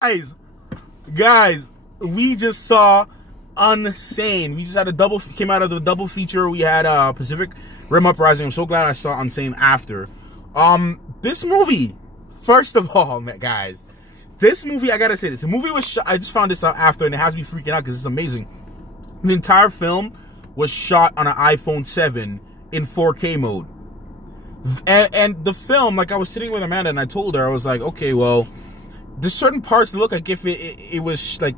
Guys, we just saw Unsane. We just had came out of the double feature. We had Pacific Rim Uprising. I'm so glad I saw Unsane after. This movie, first of all, guys, this movie, I gotta say this. The movie was shot, I just found this out after, and it has me freaking out because it's amazing. The entire film was shot on an iPhone 7 in 4K mode. And the film, like, I was sitting with Amanda and I told her, I was like, okay, well, there's certain parts that look like if it was like,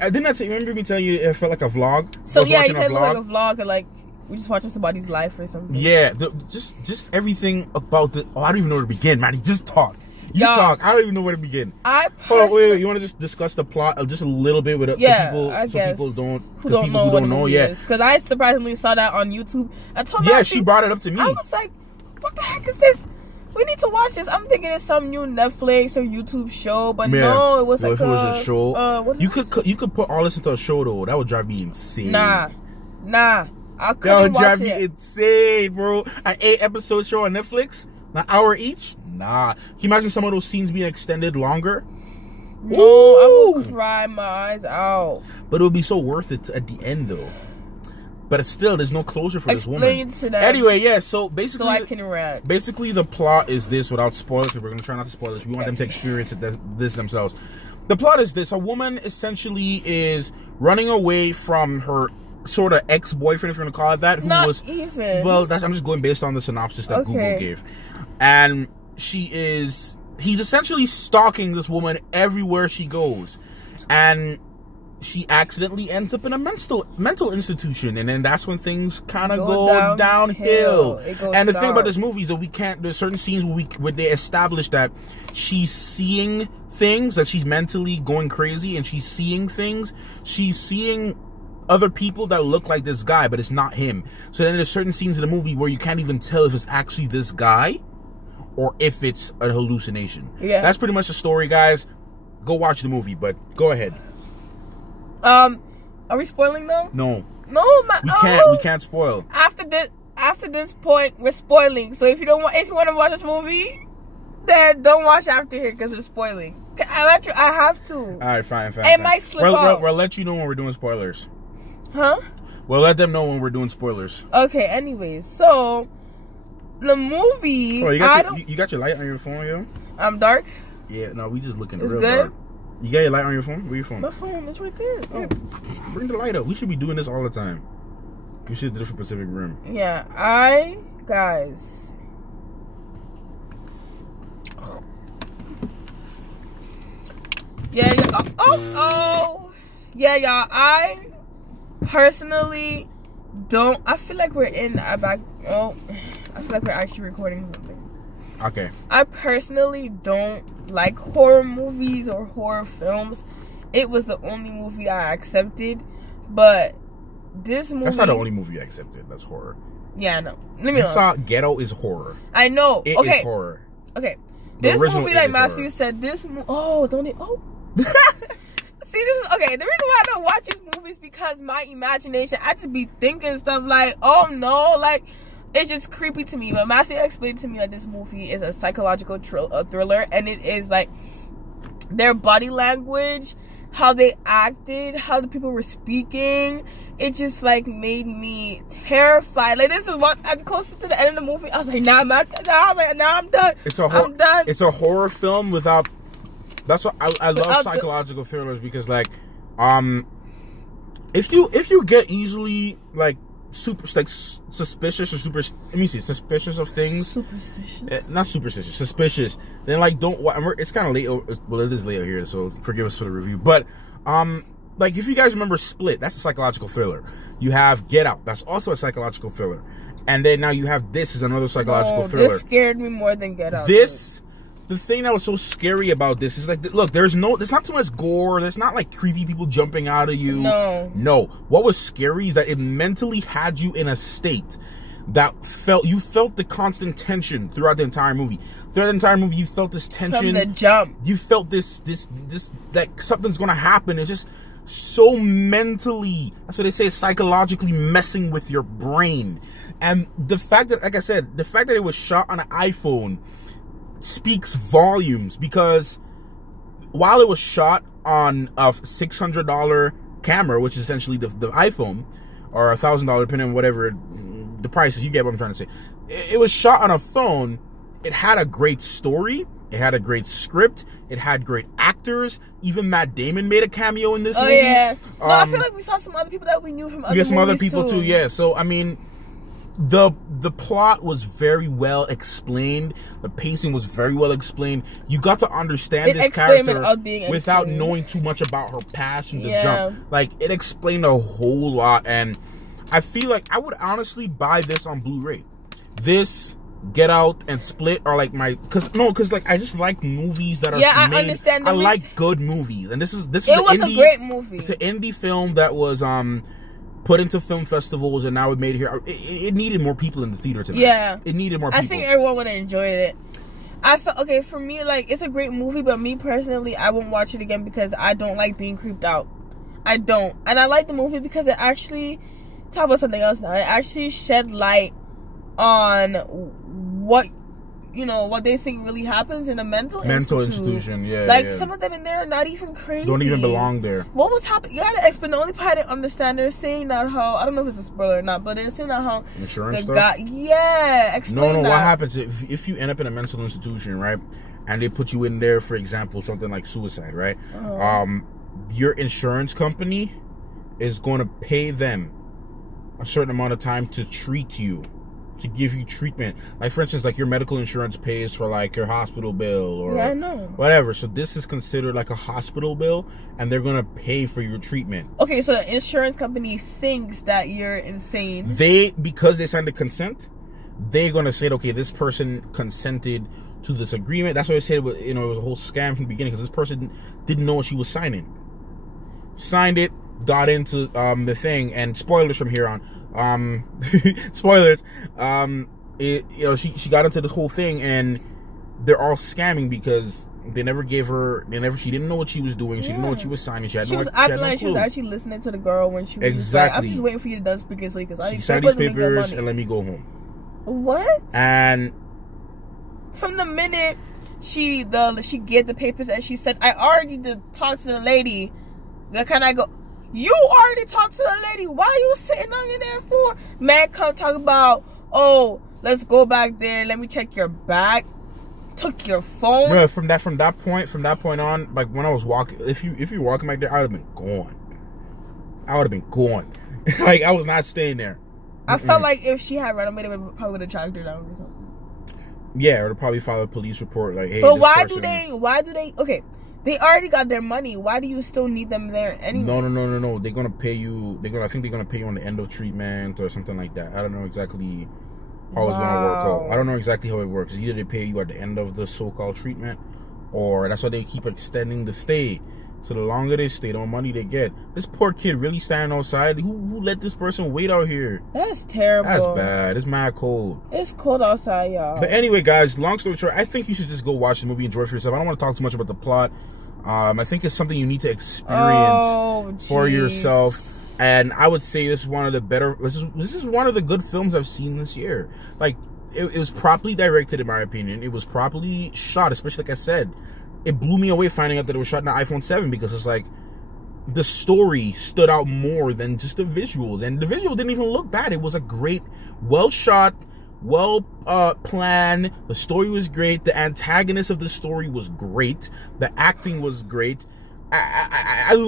I didn't say, remember me telling you it felt like a vlog? So yeah, you said it looked like a vlog, and like, we just watching somebody's life or something. Yeah, just everything about the, I don't even know where to begin, Maddie, just talk. You talk. I don't even know where to begin. Hold on, wait. You want to just discuss the plot just a little bit with people who don't know? Yeah, because I surprisingly saw that on YouTube. I told she brought it up to me. I was like, "What the heck is this? We need to watch this." I'm thinking it's some new Netflix or YouTube show, but no, it was like if it was a show. You could put all this into a show though. That would drive me insane. Nah. I couldn't watch it. That would drive me insane, bro. An 8-episode show on Netflix, an hour each. Nah. Can you imagine some of those scenes being extended longer? No, I will cry my eyes out. But it would be so worth it at the end, though. But still, there's no closure for this woman. Explain to them. Anyway, yeah, so basically... So I can rant. Basically, the plot is this, without spoilers, because we're going to try not to spoil this. We want them to experience this themselves. The plot is this. A woman essentially is running away from her sort of ex-boyfriend, if you're going to call it that. Well, I'm just going based on the synopsis that Google gave. And... he's essentially stalking this woman everywhere she goes, and she accidentally ends up in a mental institution, and then that's when things kind of go downhill. And the thing about this movie is that there's certain scenes where they establish that she's seeing things, that she's mentally going crazy, and she's seeing things. She's seeing other people that look like this guy, but it's not him. So then there's certain scenes in the movie where you can't even tell if it's actually this guy or if it's a hallucination. Yeah. That's pretty much the story, guys. Go watch the movie, but go ahead. Are we spoiling though? No. No, we can't spoil. After this point, we're spoiling. So if you want to watch this movie, then don't watch after here because we're spoiling. I have to. Alright, fine. It might slip out. We'll let you know when we're doing spoilers. Huh? We'll let them know when we're doing spoilers. Okay, anyways, so the movie. Oh, you got your light on your phone, yo? I'm dark? Yeah, no, we just looking real good? dark. You got your light on your phone? Where your phone? My phone is right there. Oh, bring the light up. We should be doing this all the time. We should do it for Pacific Rim. Yeah, guys. Yeah. Yeah, y'all. I personally don't. I feel like we're in a back. Oh, I feel like we're actually recording something. Okay. I personally don't like horror movies or horror films. It was the only movie I accepted, but this movie. That's not the only movie I accepted. That's horror. Yeah, I know. You saw Ghetto is horror. I know. It is horror. Okay. This movie, like Matthew said, this movie. Oh, don't it? Oh. See, this is okay. The reason why I don't watch these movies because my imagination, I just be thinking stuff like, oh no, like it's just creepy to me. But Matthew explained to me that this movie is a psychological thriller, and it is like their body language, how they acted, how the people were speaking. It just like made me terrified. Like this is what I'm closest to the end of the movie. I was like, nah, I'm done. I'm done. It's a horror film without. That's what I love psychological thrillers because like, if you get easily like suspicious or suspicious of things. Superstitious? Not superstitious, suspicious. Then like it's kind of late. Well, it is late here, so forgive us for the review. But like if you guys remember Split, that's a psychological thriller. You have Get Out, that's also a psychological thriller. And then now you have this is another psychological thriller. This scared me more than Get Out. The thing that was so scary about this is like, look, there's not too much gore. There's not like creepy people jumping out of you. No. What was scary is that it mentally had you in a state that you felt the constant tension throughout the entire movie. Throughout the entire movie, you felt this tension. From the jump. You felt this like something's gonna happen. It's just so mentally, that's what they say, psychologically messing with your brain. And the fact that, like I said, the fact that it was shot on an iPhone speaks volumes because while it was shot on a $600 camera, which is essentially the iPhone, or $1,000, depending on whatever the price is, you get what I'm trying to say. It was shot on a phone. It had a great story. It had a great script. It had great actors. Even Matt Damon made a cameo in this movie. Yeah. No, I feel like we saw some other people that we knew from other movies. Yeah, some other people too. Yeah. So I mean, the plot was very well explained. The pacing was very well explained. You got to understand this character without knowing too much about her past from the jump. Like, it explained a whole lot, and I feel like I would honestly buy this on Blu-ray. This, Get Out, and Split are like my, cause like I just like movies that are made. I understand. I like good movies, and this is it was a great movie. It's an indie film that was put into film festivals, and now it made it here. It needed more people in the theater tonight. Yeah, it needed more people. I think everyone would have enjoyed it. I felt, okay, for me, like, it's a great movie, but me personally, I won't watch it again because I don't like being creeped out. I don't. And I like the movie because it actually, talk about something else now, it actually shed light on what, you know, what they think really happens in a mental institution. Yeah, like, some of them in there are not even crazy. Don't even belong there. What was happening? You gotta explain. The only part I didn't understand, they're saying that how, I don't know if it's a spoiler or not, but they're saying that how insurance stuff? Explain that. What happens if you end up in a mental institution, right, and they put you in there, for example, something like suicide, right? Your insurance company is going to pay them a certain amount of time to treat you, to give you treatment. Like, for instance, like, your medical insurance pays for, like, your hospital bill or whatever. So this is considered like a hospital bill, and they're going to pay for your treatment. Okay, so the insurance company thinks that you're insane. Because they signed a consent, they're going to say, okay, this person consented to this agreement. That's why I said, you know, it was a whole scam from the beginning, because this person didn't know what she was signing. Signed it, got into the thing, and spoilers from here on. Spoilers. You know, she got into this whole thing, and they're all scamming because they never gave her. She didn't know what she was doing. She didn't know what she was signing. She was acting like she was actually listening to the girl when she was like, "I'm just waiting for you to done speak it, because she signed these papers and let me go home." What? And from the minute she gave the papers and she said, "I already did talk to the lady," can I go? You already talked to the lady. Why are you sitting on in there for? Man, come talk about, oh, let's go back there. Let me check your bag. Took your phone. Bro, from that point on, like, when I was walking, if you walking back there, I would have been gone. Like, I was not staying there. I felt like if she had run away, they probably would have tracked her down or something. Yeah, or probably file a police report. Like, hey, but why do they? Okay. They already got their money. Why do you still need them there anyway? No. They're gonna pay you. I think they're gonna pay you on the end of treatment or something like that. I don't know exactly how it's gonna work. I don't know exactly how it works. Either they pay you at the end of the so-called treatment, or that's why they keep extending the stay. So the longer they stay, the more money they get. This poor kid really standing outside. Who let this person wait out here? That's terrible. That's bad. It's mad cold. It's cold outside, y'all. But anyway, guys, long story short, I think you should just go watch the movie, enjoy it for yourself. I don't want to talk too much about the plot. I think it's something you need to experience for yourself. And I would say this is one of the better. This is one of the good films I've seen this year. Like, it was properly directed, in my opinion. It was properly shot, especially, like I said. It blew me away finding out that it was shot in an iPhone 7, because it's like the story stood out more than just the visuals, and the visual didn't even look bad. It was a great, well shot, well planned. The story was great. The antagonist of the story was great. The acting was great. I'm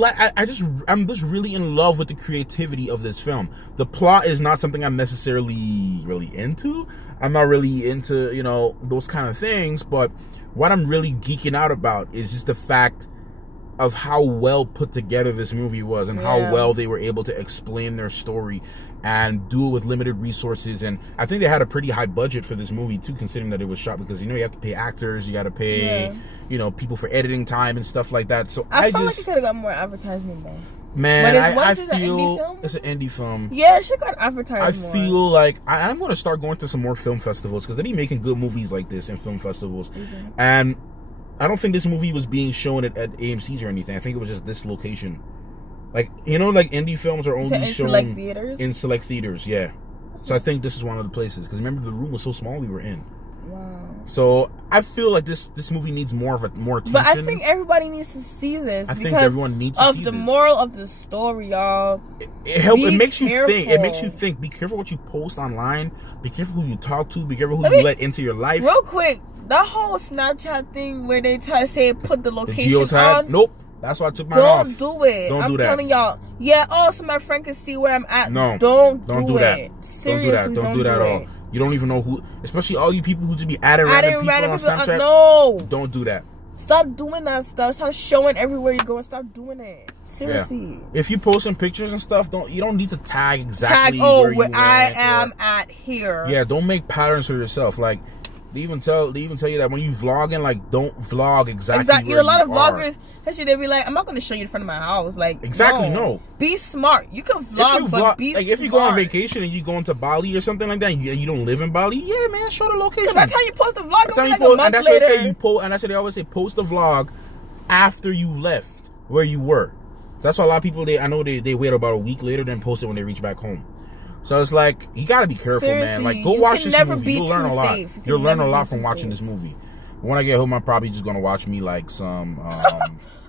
just really in love with the creativity of this film. The plot is not something I'm necessarily really into. I'm not really into, you know, those kind of things, but what I'm really geeking out about is just the fact of how well put together this movie was, and how well they were able to explain their story and do it with limited resources. And I think they had a pretty high budget for this movie too, considering that it was shot, because, you know, you have to pay actors, you got to pay, you know, people for editing time and stuff like that. So I felt like it could have got more advertisement though. Man, I feel it's an indie film. Yeah, it should got advertised more. I feel like I'm going to start going to some more film festivals, because they be making good movies like this in film festivals. And I don't think this movie was being shown at AMC's or anything. I think it was just this location. Like, you know, like, indie films are only shown select theaters? In select theaters, yeah. So I think this is one of the places, because remember, the room was so small we were in. Wow. So I feel like this movie needs more attention. But I think everybody needs to see this. I think everyone needs to see this. Of the moral of the story, y'all. It makes you think. It makes you think. Be careful what you post online. Be careful who you talk to. Be careful who you let into your life. Real quick, that whole Snapchat thing where they try to say put the location geotag? on. Nope. That's why I took mine off. Don't do it. Don't do that. I'm telling y'all. Yeah, so my friend can see where I'm at. No. Don't do that. Seriously, don't do that at all. You don't even know who, especially all you people who just be adding random people on Snapchat. No. Don't do that. Stop doing that stuff. Stop showing everywhere you go and stop doing it. Seriously. Yeah. If you posting pictures and stuff, you don't need to tag exactly where I am at here. Yeah, don't make patterns for yourself. Like they even tell you that when you vlogging, like don't vlog exactly where a lot of you are. vloggers, they be like, I'm not gonna show you in front of my house. Like no. Be smart. You can vlog, but be smart. If you go on vacation and you go into Bali or something like that, and you don't live in Bali, yeah, man, show the location. That's how you post the vlog. And that's what they say you post. And that's what they always say: post the vlog after you left where you were. That's why a lot of people I know they wait about a week later then post it when they reach back home. So it's like you gotta be careful, man. Like go watch this movie. You'll learn a lot. You'll learn a lot from watching this movie. When I get home, I'm probably just gonna watch me like some.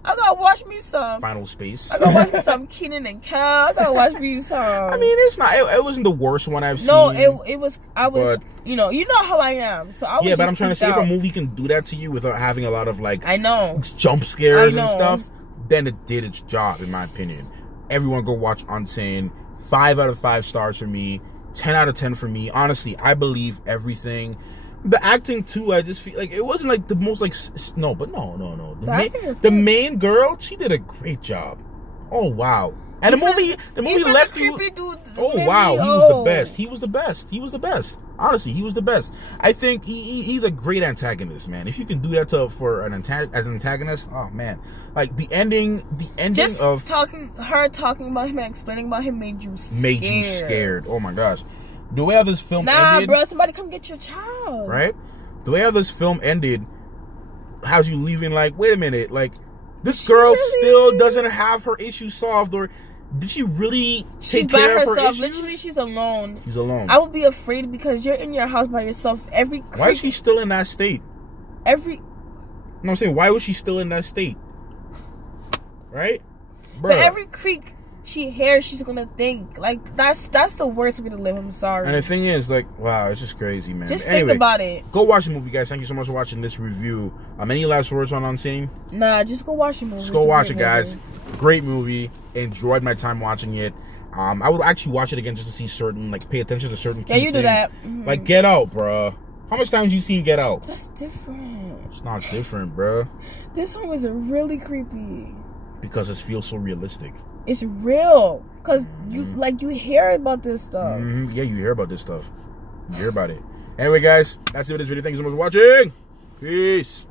I gotta watch me some Final Space. I gotta watch me some Kenan and Kel. I gotta watch me some. I mean, it's not. It wasn't the worst one I've seen. No, it was. I was. But, you know how I am. So I was. Yeah, but I'm trying to say, if a movie can do that to you without having a lot of like, I know, jump scares and stuff, then it did its job, in my opinion. Everyone go watch Unsane. 5 out of 5 stars for me. 10 out of 10 for me. Honestly, I believe everything. The acting too, I just feel like it wasn't like the most like no. The main girl, she did a great job. Oh wow! And the movie left you. Oh wow, he was the best. He was the best. Honestly, he was the best. I think he's a great antagonist, man. If you can do that for an antagonist, oh man, like the ending just of talking about him and explaining about him made you scared. Oh my gosh. The way how this film ended... bro, somebody come get your child. Right? The way how this film ended has you leaving like, wait a minute, like, this girl still doesn't have her issues solved, or did she really take care of her issues? Literally, she's alone. She's alone. I would be afraid because you're in your house by yourself. Why is she still in that state? I'm saying, why was she still in that state? Right? Bruh. But every creak she hears, she's gonna think like that's the worst way to live. I'm sorry. And the thing is, like, wow, it's just crazy, man. Just think about it. Go watch the movie, guys. Thank you so much for watching this review. Any last words on Unsane? Nah, just go watch the movie. Just go watch it, guys. Great movie. Enjoyed my time watching it. I would actually watch it again just to see pay attention to certain key things. Do that. Mm-hmm. Like Get Out, bruh. How much time have you seen Get Out? That's different. It's not different, bruh. This one was really creepy. Because it feels so realistic. It's real. Because you hear about this stuff. Mm-hmm. Yeah, you hear about this stuff. You hear about it. Anyway, guys, that's it for this video. Thank you so much for watching. Peace.